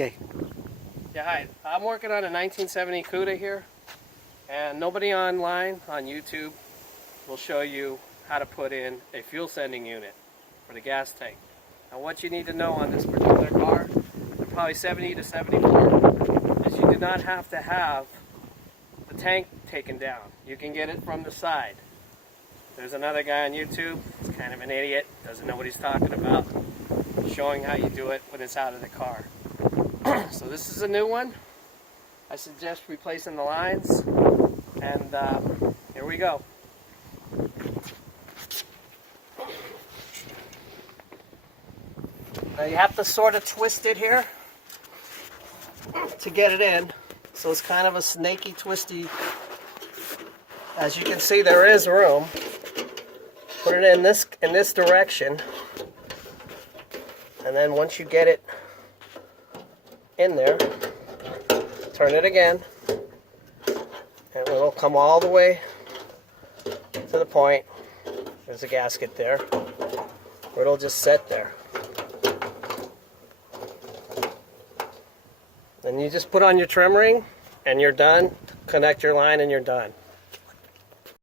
Okay. Yeah, hi. I'm working on a 1970 Cuda here, and nobody online on YouTube will show you how to put in a fuel sending unit for the gas tank. Now what you need to know on this particular car, they're probably 70 to 74, is you do not have to have the tank taken down. You can get it from the side. There's another guy on YouTube, he's kind of an idiot, doesn't know what he's talking about, showing how you do it when it's out of the car. So this is a new one. I suggest replacing the lines, and here we go. Now you have to sort of twist it here to get it in, so it's kind of a snaky, twisty. As you can see, there is room. Put it in this direction, and then once you get it in there, turn it again, and it'll come all the way to the point. There's a gasket there, where it'll just sit there. Then you just put on your trim ring, and you're done. Connect your line, and you're done.